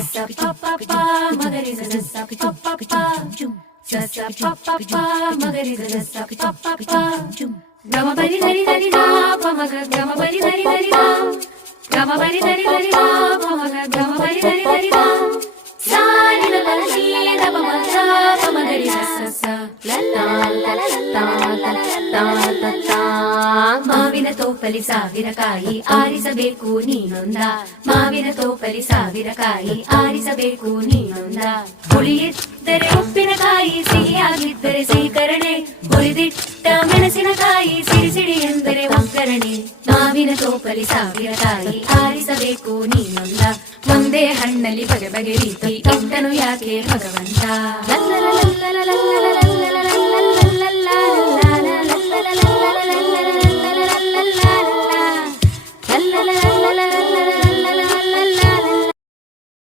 sa pa pa pa magari sa sa pa pa pa sa sa pa pa pa magari sa sa pa pa pa gama bari dari dari da pa maga gama bari dari dari da gama bari dari dari da pa maga gama bari dari dari da sa ni la la ni da pa maga pa magari sa sa la la la la la la la la ಮಾವಿನ ತೋಪಲಿ ಸಾವಿರ ಕಾಯಿ ಆರಿಸಬೇಕು ನೀನೊಂದ ಮಾವಿನ ತೋಪಲಿ ಸಾವಿರ ಕಾಯಿ ಆರಿಸಬೇಕು ನೀನೊಂದ ಹುಳಿಯಿದ್ದರೆ ಉಪ್ಪಿನಕಾಯಿ ಸಿಹಿಯಾಗಿದ್ದರೆ ಸೀಕರಣೆ ಹುರಿದಿಟ್ಟ ಮೆಣಸಿನಕಾಯಿ ಸಿಡಿ ಸಿಡಿ ಎಂದರೆ ಒಗ್ಗರಣೆ ಮಾವಿನ ತೋಪಲಿ ಸಾವಿರ ಕಾಯಿ ಆರಿಸಬೇಕು ನೀನೊಂದ ಒಂದೇ ಹಣ್ಣಲ್ಲಿ ಬಗೆ ಬಗೆ ರೀತಿ ಇಟ್ಟನು ಯಾಕೆ ಭಗವಂತ ಲಲ್ಲ ಲಲ್ಲ ಲಲ್ಲ ಲಲ್ಲ ಲಲ್ಲ